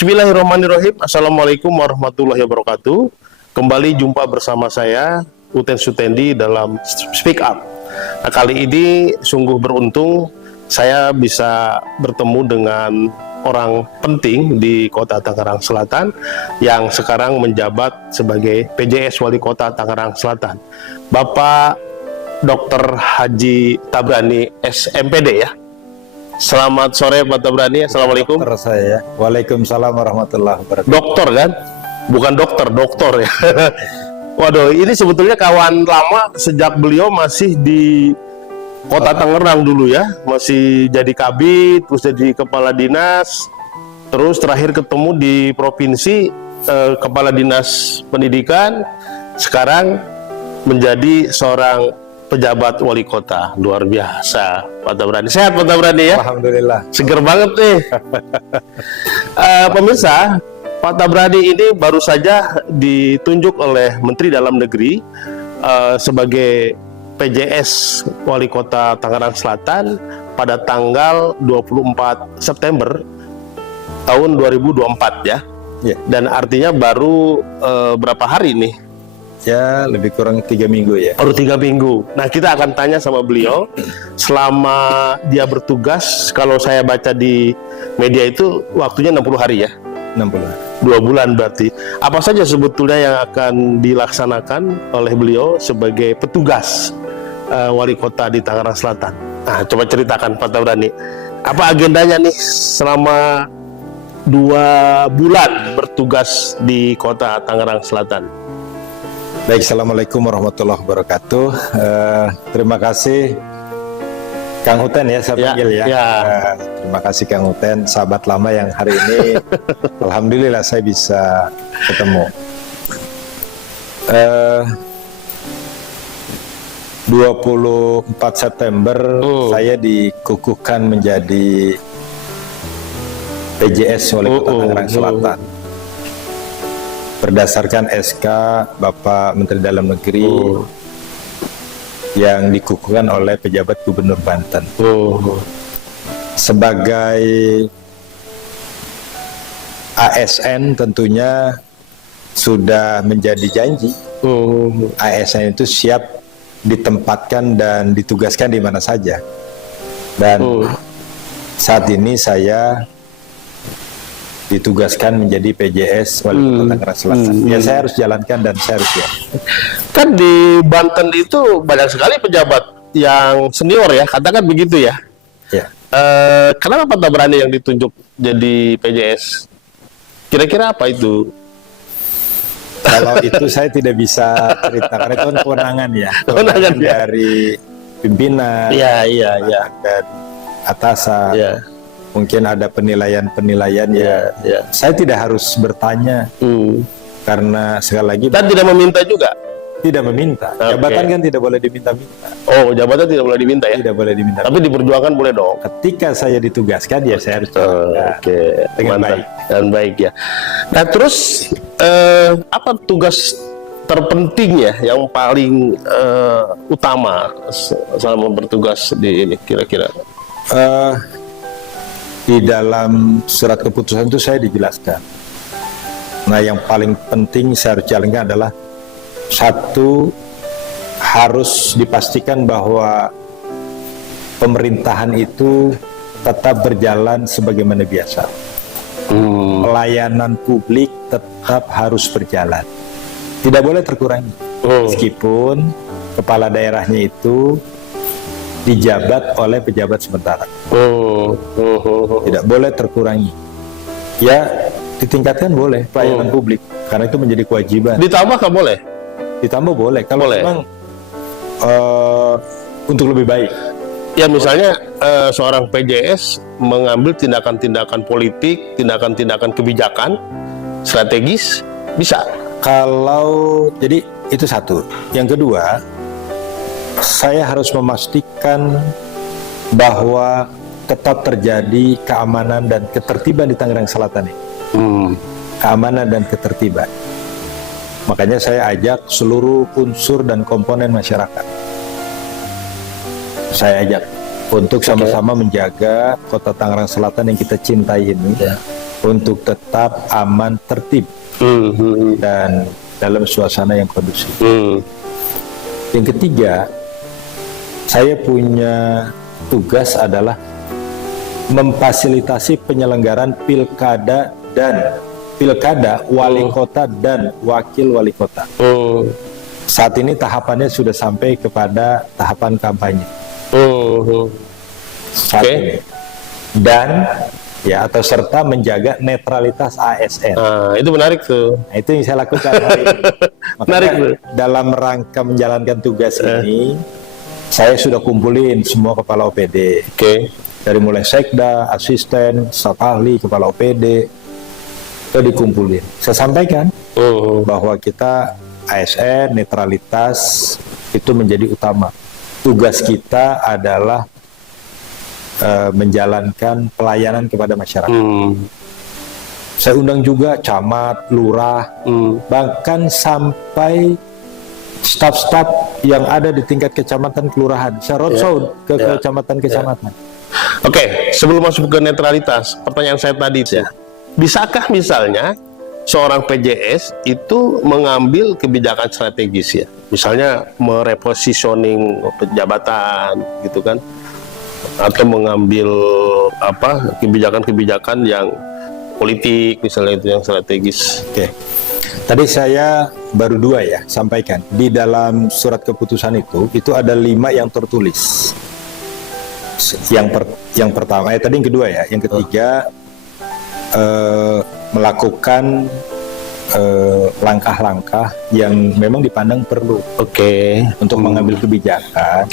Bismillahirrahmanirrahim. Assalamualaikum warahmatullahi wabarakatuh. Kembali jumpa bersama saya, Uten Sutendi, dalam Speak Up. Nah, kali ini sungguh beruntung saya bisa bertemu dengan orang penting di Kota Tangerang Selatan yang sekarang menjabat sebagai PJS Wali Kota Tangerang Selatan, Bapak Dr. Haji Tabrani SMPD ya. Selamat sore Pak Tabrani. Assalamualaikum. Dokter saya. Waalaikumsalam warahmatullahi wabarakatuh. Dokter kan? Bukan dokter, dokter ya. Waduh, ini sebetulnya kawan lama sejak beliau masih di Kota Tangerang dulu ya. Masih jadi kabid, terus jadi kepala dinas, terus terakhir ketemu di provinsi kepala dinas pendidikan, sekarang menjadi seorang pejabat wali kota. Luar biasa Pak Tabrani. Sehat Pak Tabrani ya? Alhamdulillah. Seger banget nih. Pemirsa, Pak Tabrani ini baru saja ditunjuk oleh Menteri Dalam Negeri sebagai PJS Wali Kota Tangerang Selatan pada tanggal 24 September tahun 2024 ya. Ya. Dan artinya baru berapa hari nih? Ya, lebih kurang 3 minggu ya. Baru 3 minggu. Nah, kita akan tanya sama beliau selama dia bertugas. Kalau saya baca di media itu waktunya 60 hari ya. 60. 2 bulan berarti. Apa saja sebetulnya yang akan dilaksanakan oleh beliau sebagai petugas wali kota di Tangerang Selatan? Nah, coba ceritakan Pak Tabrani. Apa agendanya nih selama 2 bulan bertugas di Kota Tangerang Selatan? Baik, Assalamualaikum warahmatullahi wabarakatuh. Terima kasih Kang Uten ya, saya panggil ya. Terima kasih Kang Uten, sahabat lama yang hari ini alhamdulillah saya bisa ketemu. 24 September saya dikukuhkan menjadi PJS Wali Kota Tangerang Selatan. Berdasarkan SK Bapak Menteri Dalam Negeri yang dikukuhkan oleh pejabat Gubernur Banten. Sebagai ASN tentunya sudah menjadi janji. ASN itu siap ditempatkan dan ditugaskan di mana saja. Dan saat ini saya ditugaskan menjadi PJS Wali Kota Tangerang Selatan. Ya, saya harus jalankan dan saya harus ya. Kan di Banten itu banyak sekali pejabat yang senior ya, katakan begitu ya. Ya. Kenapa Pak Tabrani yang ditunjuk jadi PJS? Kira-kira apa itu? Kalau itu saya tidak bisa cerita karena itu kan kewenangan ya. Kewenangan dari pimpinan. Iya. Dan atasan. Iya. Mungkin ada penilaian-penilaian ya. Saya tidak harus bertanya karena sekali lagi dan tidak meminta juga. Tidak meminta. Jabatan kan tidak boleh diminta-minta. Oh, jabatan tidak boleh diminta ya? Tidak boleh diminta. Tapi diperjuangkan boleh dong. Ketika saya ditugaskan ya saya harus dengan baik. Dan baik ya. Nah, terus apa tugas terpenting ya yang paling utama selama bertugas di ini kira-kira? Di dalam surat keputusan itu saya dijelaskan. Nah, yang paling penting saya harus jalankan adalah satu, harus dipastikan bahwa pemerintahan itu tetap berjalan sebagaimana biasa. Pelayanan publik tetap harus berjalan. Tidak boleh terkurangi. Meskipun kepala daerahnya itu dijabat oleh pejabat sementara. Tidak boleh terkurangi. Ya, ditingkatkan boleh pelayanan publik karena itu menjadi kewajiban. Ditambah nggak boleh? Ditambah boleh kalau memang untuk lebih baik. Ya, misalnya seorang PJS mengambil tindakan-tindakan politik, tindakan-tindakan kebijakan strategis, bisa. Kalau jadi itu satu. Yang kedua, saya harus memastikan bahwa tetap terjadi keamanan dan ketertiban di Tangerang Selatan ini. Keamanan dan ketertiban. Makanya saya ajak seluruh unsur dan komponen masyarakat. Saya ajak untuk sama-sama menjaga Kota Tangerang Selatan yang kita cintai ini untuk tetap aman, tertib, dan dalam suasana yang kondusif. Yang ketiga, saya punya tugas adalah memfasilitasi penyelenggaraan pilkada wali kota dan wakil wali kota. Saat ini tahapannya sudah sampai kepada tahapan kampanye. Saat ini. Dan ya, atau serta menjaga netralitas ASN. Itu menarik tuh. Nah, itu yang saya lakukan hari ini. Menarik tuh. Dalam rangka menjalankan tugas ini, saya sudah kumpulin semua kepala OPD. Dari mulai sekda, asisten, staf ahli, kepala OPD, itu dikumpulin. Saya sampaikan bahwa kita ASN, netralitas itu menjadi utama. Tugas kita adalah menjalankan pelayanan kepada masyarakat. Saya undang juga camat, lurah, bahkan sampai staf-staf yang ada di tingkat kecamatan, kelurahan. Saya roadshow ke kecamatan-kecamatan. Oke, sebelum masuk ke netralitas, pertanyaan saya tadi itu, bisakah misalnya seorang PJS itu mengambil kebijakan strategis ya, misalnya merepositioning jabatan gitu kan, atau mengambil kebijakan-kebijakan yang politik misalnya, itu yang strategis. Tadi saya baru 2 ya sampaikan di dalam surat keputusan itu ada 5 yang tertulis. Yang pertama, tadi yang kedua ya, yang ketiga melakukan langkah-langkah yang memang dipandang perlu untuk mengambil kebijakan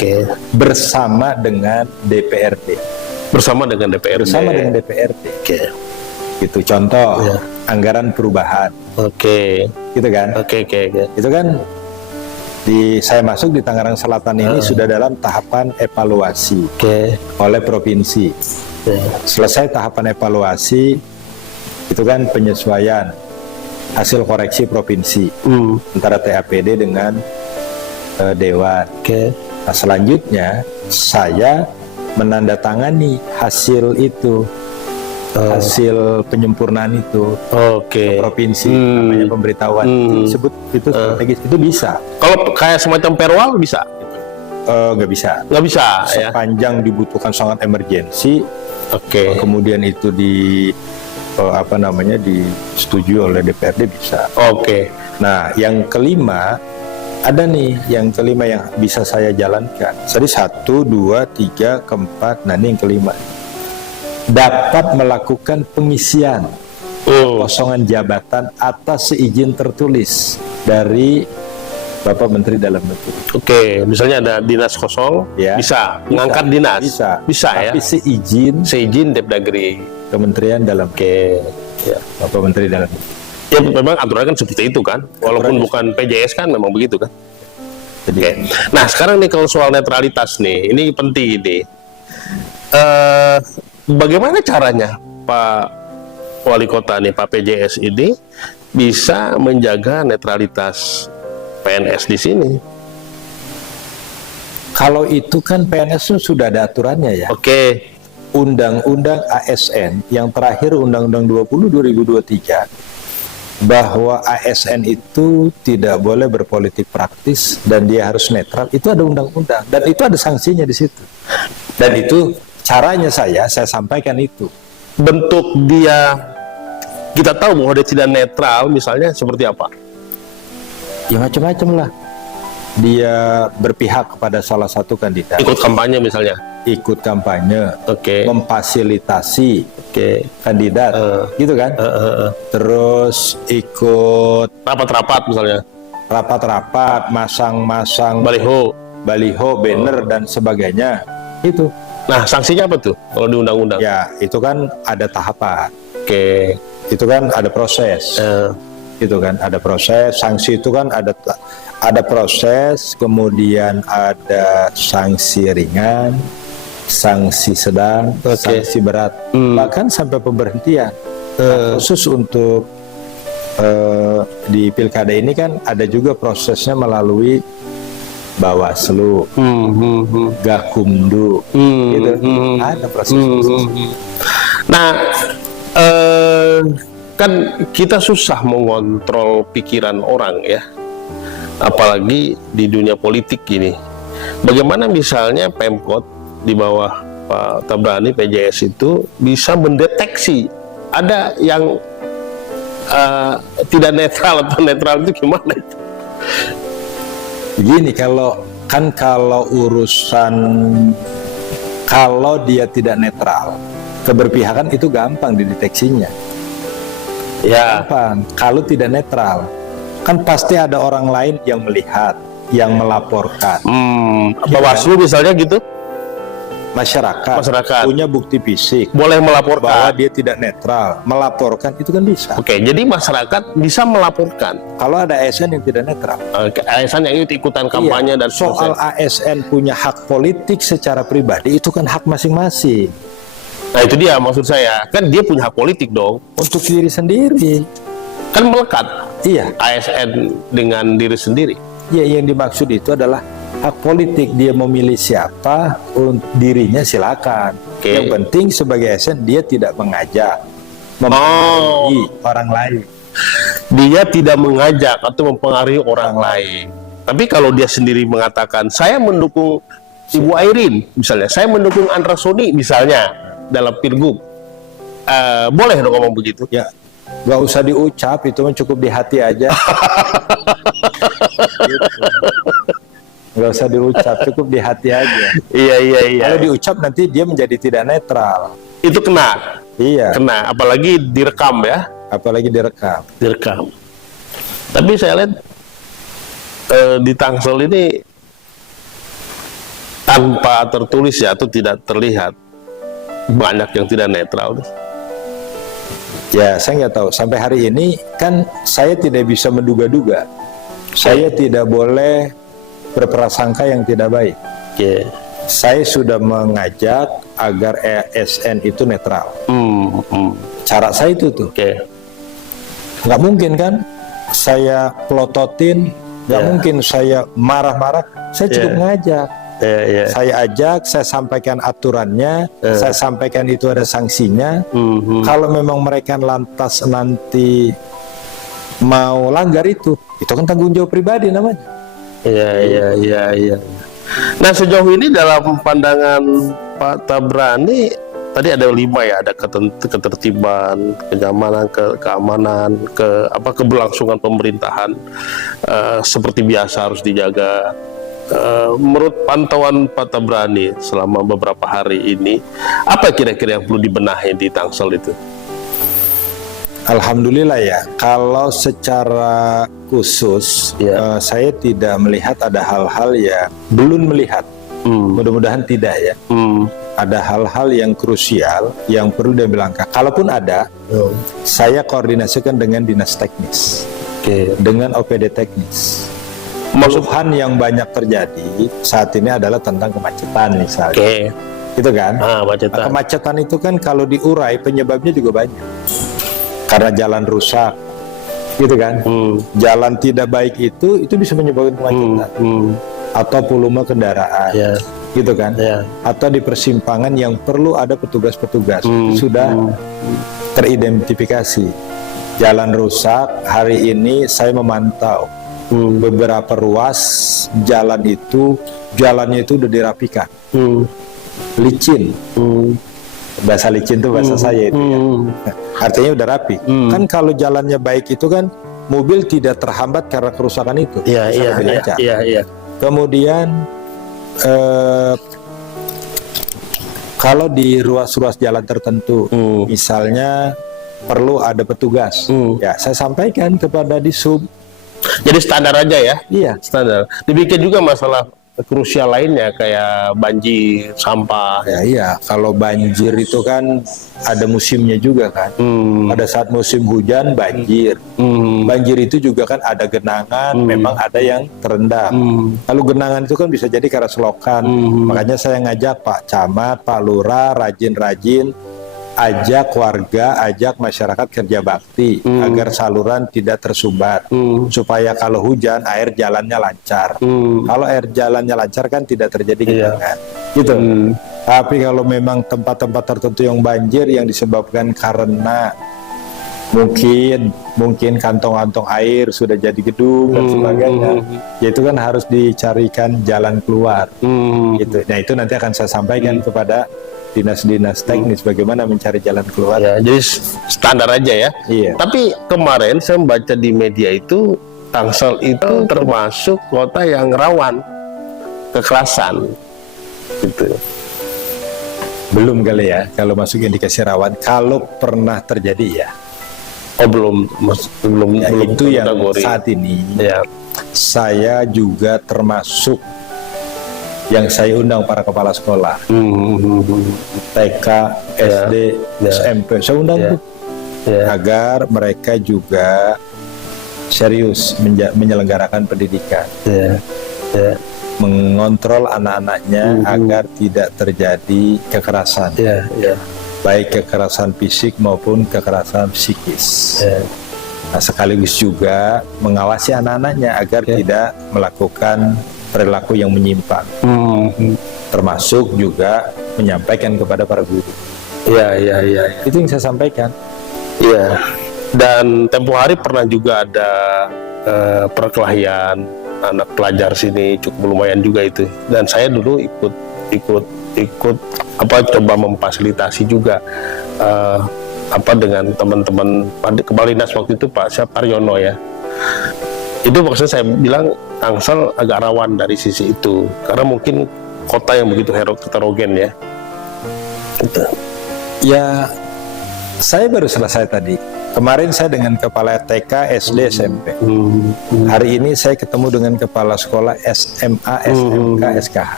bersama dengan DPRD. Bersama dengan DPRD. Gitu, contoh anggaran perubahan. Gitu kan? Itu kan saya masuk di Tangerang Selatan ini sudah dalam tahapan evaluasi oleh provinsi. Selesai tahapan evaluasi, itu kan penyesuaian hasil koreksi provinsi antara TAPD dengan Dewan. Nah, selanjutnya saya menandatangani hasil itu, hasil penyempurnaan itu ke provinsi, namanya pemberitahuan. Disebut itu strategis, itu bisa. Kalau kayak semacam perwal bisa? Nggak bisa. Nggak bisa. Sepanjang dibutuhkan sangat emergensi, kemudian itu disetujui oleh DPRD bisa. Nah, yang kelima ada nih, yang bisa saya jalankan. Jadi 1, 2, 3, keempat. Nah, ini yang kelima. Dapat melakukan pengisian kosongan jabatan atas seizin tertulis dari Bapak Menteri Dalam Negeri. Misalnya ada dinas kosong, bisa mengangkat dinas, bisa ya. Tapi seizin Depdagri, Kementerian Dalam Bapak Menteri Dalam Negeri. Ya memang aturannya kan seperti itu kan, walaupun bukan PJS kan memang begitu kan. Nah sekarang nih kalau soal netralitas nih, ini penting ini. Bagaimana caranya Pak Wali Kota nih, Pak PJS ini bisa menjaga netralitas PNS di sini? Kalau itu kan PNS sudah ada aturannya ya. Undang-Undang ASN yang terakhir, Undang-Undang 20 2023, bahwa ASN itu tidak boleh berpolitik praktis dan dia harus netral. Itu ada undang-undang dan itu ada sanksinya di situ. Dan itu caranya saya sampaikan itu. Bentuk dia, kita tahu bahwa dia tidak netral, misalnya seperti apa? Ya macam-macam lah. Dia berpihak kepada salah satu kandidat. Ikut kampanye misalnya? Ikut kampanye, memfasilitasi kandidat, gitu kan? Terus ikut rapat-rapat misalnya? Rapat-rapat, masang-masang baliho, banner dan sebagainya. Itu. Nah, sanksinya apa tuh kalau di undang-undang? Ya, itu kan ada tahapan. Itu kan ada proses. Itu kan ada proses. Sanksi itu kan ada proses, kemudian ada sanksi ringan, sanksi sedang, sanksi berat, bahkan sampai pemberhentian. Khusus untuk di pilkada ini kan ada juga prosesnya melalui Bawaslu, Gakumdu, gitu. Ada proses. Nah, Kan kita susah mengontrol pikiran orang ya, apalagi di dunia politik gini. Bagaimana misalnya Pemkot di bawah Pak Tabrani PJS itu bisa mendeteksi ada yang tidak netral atau netral, itu gimana itu? Begini, kalau urusan, kalau dia tidak netral, keberpihakan itu gampang dideteksinya. Ya, Gampang. Kalau tidak netral, kan pasti ada orang lain yang melihat, yang melaporkan. Bawaslu misalnya gitu, Masyarakat punya bukti fisik boleh bahwa melaporkan. dia tidak netral, melaporkan itu kan bisa. Oke, jadi masyarakat bisa melaporkan. Kalau ada ASN yang tidak netral, ASN yang ikutan kampanye iya, dan soal seterusnya. ASN punya hak politik secara pribadi itu kan hak masing-masing Nah itu dia maksud saya, kan dia punya hak politik dong, untuk diri sendiri. kan melekat Iya, ASN dengan diri sendiri. ya yang dimaksud itu adalah hak politik, dia memilih siapa untuk dirinya silakan. Oke. Yang penting sebagai ASN dia tidak mengajak, mempengaruhi orang lain. Dia tidak mengajak atau mempengaruhi orang lain. Tapi kalau dia sendiri mengatakan saya mendukung Ibu Airin misalnya, saya mendukung Andra Soni misalnya dalam Pilgub, boleh dong ngomong begitu? Ya, nggak usah diucap, itu mah cukup di hati aja. Gitu. Nggak usah diucap, cukup di hati aja. Iya. Kalau diucap nanti dia menjadi tidak netral. Itu kena, Iya, apalagi direkam ya, apalagi direkam. direkam. Tapi saya lihat di Tangsel ini tanpa tertulis ya atau tidak terlihat banyak yang tidak netral. Ya, saya nggak tahu. Sampai hari ini kan saya tidak bisa menduga-duga. Saya tidak boleh berprasangka yang tidak baik. Oke. Saya sudah mengajak agar ASN itu netral. Cara saya itu tuh. Oke. Nggak mungkin kan saya pelototin, nggak Ya. mungkin saya marah-marah. Saya cukup Ya. ngajak. Ya. Saya ajak, saya sampaikan aturannya, saya sampaikan itu ada sanksinya. Kalau memang mereka lantas nanti mau langgar itu kan tanggung jawab pribadi namanya. Iya. Nah sejauh ini dalam pandangan Pak Tabrani tadi ada 5 ya, ada ketertiban, kenyamanan, keamanan, keberlangsungan pemerintahan seperti biasa harus dijaga. Menurut pantauan Pak Tabrani selama beberapa hari ini, apa kira-kira yang perlu dibenahi di Tangsel itu? Alhamdulillah ya, kalau secara khusus Ya. saya tidak melihat ada hal-hal yang belum melihat. Mudah-mudahan tidak ya. Ada hal-hal yang krusial yang perlu dibilangkan. Kalaupun ada, saya koordinasikan dengan dinas teknis, dengan OPD teknis. Keluhan yang banyak terjadi saat ini adalah tentang kemacetan misalnya. Gitu kan? Macetan. Kemacetan itu kan kalau diurai penyebabnya juga banyak. Karena jalan rusak, gitu kan? Jalan tidak baik itu bisa menyebabkan kemacetan. Atau volume kendaraan, gitu kan? Atau di persimpangan yang perlu ada petugas-petugas, itu sudah teridentifikasi. Jalan rusak, hari ini saya memantau beberapa ruas jalannya itu udah dirapikan, licin. Bahasa licin itu bahasa saya itu ya. Artinya udah rapi. Kan kalau jalannya baik itu kan mobil tidak terhambat karena kerusakan itu. Iya. Kemudian kalau di ruas-ruas jalan tertentu, misalnya perlu ada petugas, ya saya sampaikan kepada Disub. Jadi standar aja ya? Iya. Standar. Demikian juga masalah krusial lainnya kayak banjir, sampah. Ya iya, kalau banjir itu kan ada musimnya juga kan. Pada saat musim hujan banjir. Banjir itu juga kan ada genangan, memang ada yang terendam. Lalu genangan itu kan bisa jadi karena selokan. Makanya saya ngajak Pak Camat, Pak Lurah, rajin-rajin ajak warga, ajak masyarakat kerja bakti agar saluran tidak tersumbat, supaya kalau hujan air jalannya lancar. Kalau air jalannya lancar kan tidak terjadi genangan, gitu. Tapi kalau memang tempat-tempat tertentu yang banjir yang disebabkan karena mungkin kantong-kantong air sudah jadi gedung dan sebagainya, ya itu kan harus dicarikan jalan keluar. Gitu. Nah itu nanti akan saya sampaikan kepada dinas-dinas teknis bagaimana mencari jalan keluar. Ya, jadi standar aja ya. Iya. Tapi kemarin saya membaca di media itu Tangsel itu termasuk kota yang rawan kekerasan, gitu. Belum kali ya kalau masuk indikasi rawan. Kalau pernah terjadi ya. Oh belum Ya, itu yang kategori. saat ini Ya. saya juga termasuk yang saya undang para kepala sekolah TK, SD, Ya. SMP. Saya undang Ya. tuh Ya. agar mereka juga serius menyelenggarakan pendidikan, Ya. Ya. mengontrol anak-anaknya agar tidak terjadi kekerasan, Ya. Ya. baik kekerasan fisik maupun kekerasan psikis. Ya. Nah, sekaligus juga mengawasi anak-anaknya agar tidak melakukan perilaku yang menyimpang, termasuk juga menyampaikan kepada para guru. Ya. Ya. Ya. Itu yang saya sampaikan. Ya. Dan tempo hari pernah juga ada perkelahian anak pelajar sini, cukup lumayan juga itu. Dan saya dulu ikut coba memfasilitasi juga dengan teman-teman kepala dinas waktu itu Pak Paryono ya. Itu maksudnya saya bilang Tangsel agak rawan dari sisi itu karena mungkin kota yang begitu heterogen ya. Gitu. Ya, saya baru selesai tadi. Kemarin saya dengan kepala TK, SD, SMP. Hari ini saya ketemu dengan kepala sekolah SMA, SMK, SKH.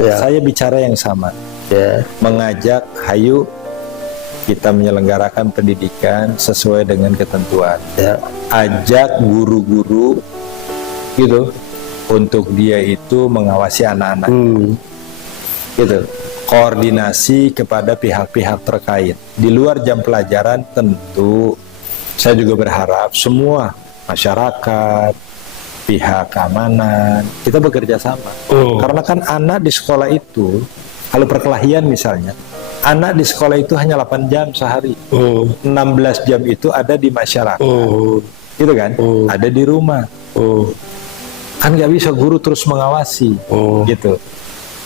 Ya. Saya bicara yang sama. Ya. Mengajak, hayu kita menyelenggarakan pendidikan sesuai dengan ketentuan. Ya. Ajak guru-guru gitu untuk dia itu mengawasi anak-anak. Gitu. Koordinasi kepada pihak-pihak terkait. Di luar jam pelajaran tentu saya juga berharap semua masyarakat, pihak keamanan, kita bekerja sama. Karena kan anak di sekolah itu, kalau perkelahian misalnya, anak di sekolah itu hanya 8 jam sehari. 16 jam itu ada di masyarakat. Gitu kan? Ada di rumah. Kan nggak bisa guru terus mengawasi. Gitu.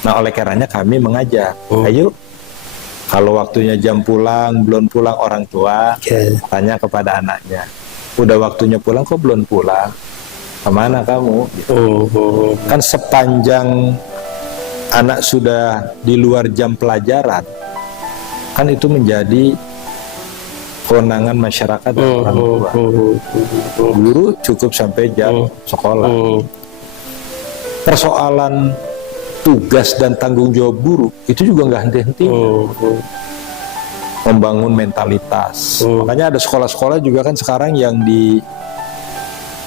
Nah, oleh karenanya kami mengajak, ayo kalau waktunya jam pulang, belum pulang orang tua, tanya kepada anaknya, udah waktunya pulang kok belum pulang, kemana kamu? Gitu. Kan sepanjang anak sudah di luar jam pelajaran, kan itu menjadi kewenangan masyarakat dan orang tua. Guru cukup sampai jam sekolah. Persoalan tugas dan tanggung jawab guru itu juga nggak henti-henti membangun mentalitas. Makanya ada sekolah-sekolah juga kan sekarang yang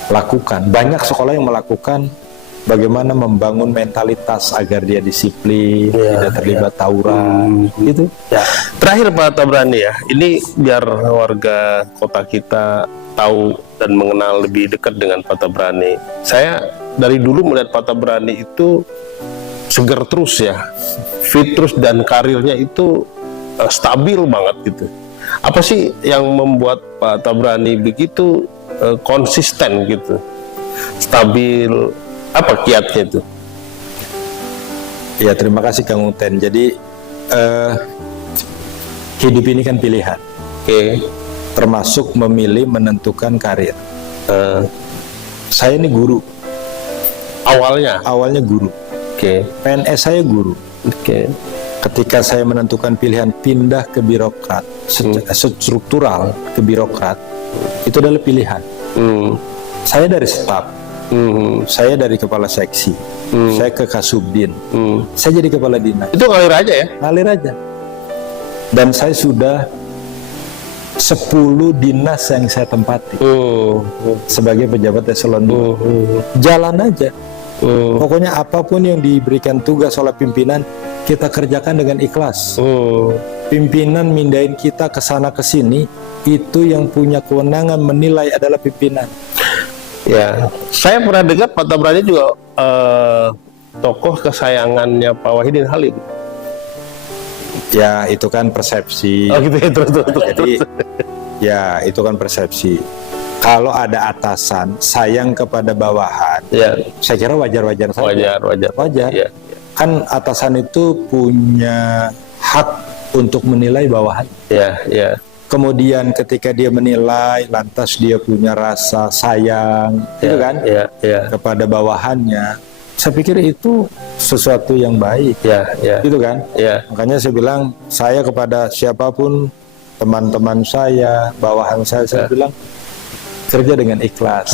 dilakukan, banyak sekolah yang melakukan bagaimana membangun mentalitas agar dia disiplin, tidak terlibat tawuran, gitu. Ya. Terakhir Pak Tabrani ya, ini biar warga kota kita tahu dan mengenal lebih dekat dengan Pak Tabrani. Saya dari dulu melihat Pak Tabrani itu seger terus ya, fit terus dan karirnya itu stabil banget gitu. Apa sih yang membuat Pak Tabrani begitu konsisten gitu, stabil? Apa kiatnya itu? Ya terima kasih Kang Uten. Jadi hidup ini kan pilihan. Termasuk memilih menentukan karir. Saya ini guru. Awalnya guru. PNS saya guru. Ketika saya menentukan pilihan pindah ke birokrat, struktural ke birokrat, itu adalah pilihan. Saya dari staf, saya dari kepala seksi, saya ke Kasubdin, saya jadi kepala dinas. Itu ngalir aja ya? Ngalir aja. Dan saya sudah 10 dinas yang saya tempati sebagai pejabat eselon 2. Jalan aja. Pokoknya apapun yang diberikan tugas oleh pimpinan, kita kerjakan dengan ikhlas. Pimpinan mindahin kita ke sana ke sini, itu yang punya kewenangan menilai adalah pimpinan. Ya, saya pernah dengar Pak Tabrani juga tokoh kesayangannya Pak Wahidin Halim. Ya itu kan persepsi. Oh gitu ya, terus. Jadi ya itu kan persepsi. Kalau ada atasan sayang kepada bawahan, Ya, saya kira wajar-wajar saja. wajar. Ya, Kan atasan itu punya hak untuk menilai bawahan. ya. Kemudian ketika dia menilai, lantas dia punya rasa sayang, gitu kan, Ya. kepada bawahannya. Saya pikir itu sesuatu yang baik, Ya. gitu kan. Ya. Makanya saya bilang, saya kepada siapapun, teman-teman saya, bawahan saya bilang, kerja dengan ikhlas.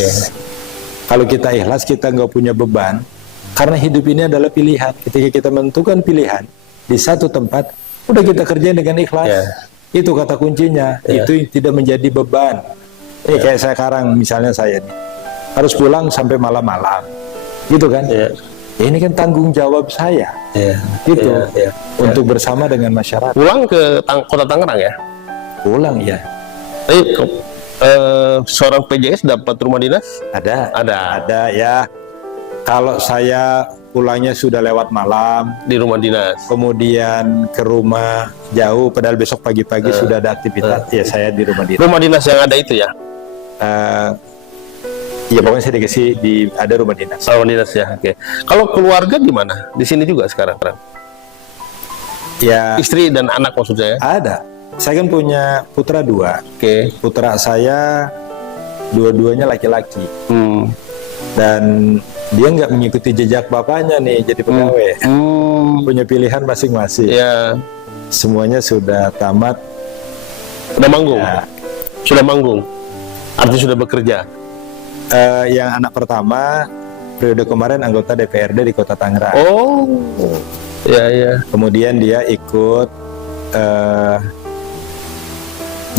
Kalau kita ikhlas, kita nggak punya beban, karena hidup ini adalah pilihan. Ketika kita menentukan pilihan di satu tempat, udah kita kerjain dengan ikhlas. Itu kata kuncinya. Itu yang tidak menjadi beban. Kayak sekarang, misalnya saya nih, harus pulang sampai malam-malam, gitu kan. Ini kan tanggung jawab saya, gitu, untuk bersama dengan masyarakat. Pulang ke kota Tangerang ya? Pulang ya. Seorang PJS dapat rumah dinas? Ada ya. Kalau saya pulangnya sudah lewat malam, Di rumah dinas. kemudian ke rumah jauh, padahal besok pagi-pagi sudah ada aktivitas, ya saya di rumah dinas. Rumah dinas yang ada itu ya? Ya pokoknya saya ada rumah dinas. Rumah dinas ya, oke. Kalau keluarga gimana? Di sini juga sekarang? Ya Istri dan anak maksudnya ya? ada. Saya kan punya putra 2. Oke. Putra saya dua-duanya laki-laki. Dan dia nggak mengikuti jejak bapaknya nih jadi pegawai. Punya pilihan masing-masing. Ya. Semuanya sudah tamat. Udah manggung? Ya. Sudah manggung? Artinya sudah bekerja? Yang anak pertama periode kemarin anggota DPRD di Kota Tangerang. Oh, ya. Kemudian dia ikut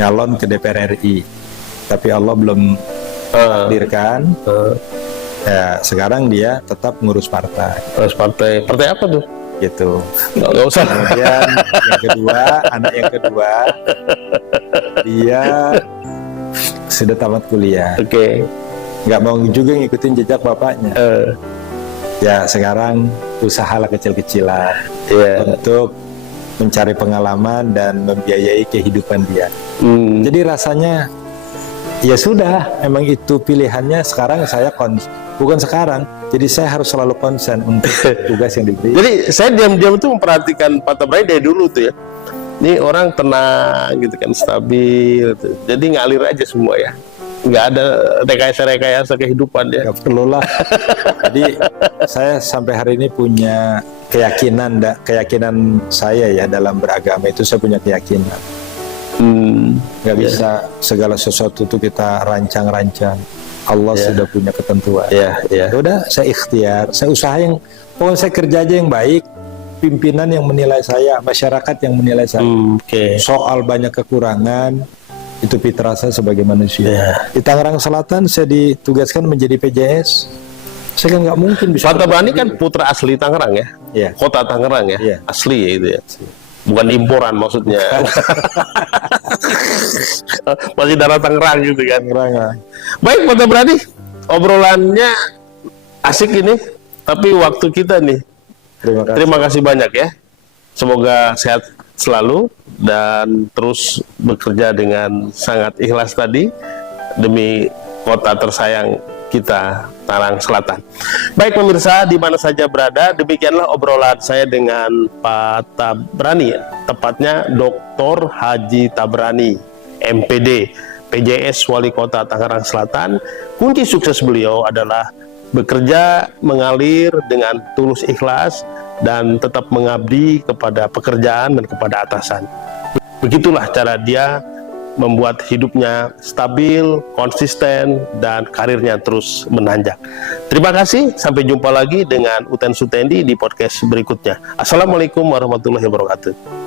nyalon ke DPR RI, tapi Allah belum takdirkan. Ya, sekarang dia tetap ngurus partai. Terus partai apa tuh? Gitu. Nggak usah. Kemudian anak yang kedua, dia sudah tamat kuliah. Oke. Nggak mau juga ngikutin jejak bapaknya. Ya sekarang usahalah kecil-kecilan untuk mencari pengalaman dan membiayai kehidupan dia. Jadi rasanya ya sudah, emang itu pilihannya. Sekarang saya bukan sekarang, jadi saya harus selalu konsen untuk tugas yang diberi. Jadi saya diam-diam tuh memperhatikan Pak Tabrani dari dulu tuh ya. Ini orang tenang gitu kan, stabil tuh. Jadi ngalir aja semua ya. Nggak ada rekayasa kehidupan ya. Nggak perlu lah. Jadi saya sampai hari ini punya keyakinan saya ya dalam beragama itu, saya punya keyakinan. Nggak bisa segala sesuatu itu kita rancang-rancang. Allah sudah punya ketentuan. Ya udah, saya ikhtiar, saya usaha pokoknya saya kerja aja yang baik. Pimpinan yang menilai saya, masyarakat yang menilai saya. Soal banyak kekurangan, itu fitrah saya sebagai manusia. Di Tangerang Selatan saya ditugaskan menjadi PJS. Saya kan nggak mungkin bisa. Pak Tabrani kan putra asli Tangerang ya? Kota Tangerang ya? Asli ya itu ya? Bukan imporan maksudnya. Masih darah Tangerang gitu kan? Baik Pak Tabrani, obrolannya asik ini, tapi waktu kita nih. Terima kasih banyak ya. Semoga sehat selalu dan terus bekerja dengan sangat ikhlas tadi demi kota tersayang kita, Tangerang Selatan. Baik pemirsa, di mana saja berada, demikianlah obrolan saya dengan Pak Tabrani, tepatnya Dr. Haji Tabrani, MPD, PJS Wali Kota Tangerang Selatan. Kunci sukses beliau adalah bekerja mengalir dengan tulus ikhlas dan tetap mengabdi kepada pekerjaan dan kepada atasan. Begitulah cara dia membuat hidupnya stabil, konsisten, dan karirnya terus menanjak. Terima kasih, sampai jumpa lagi dengan Uten Sutendi di podcast berikutnya. Assalamualaikum warahmatullahi wabarakatuh.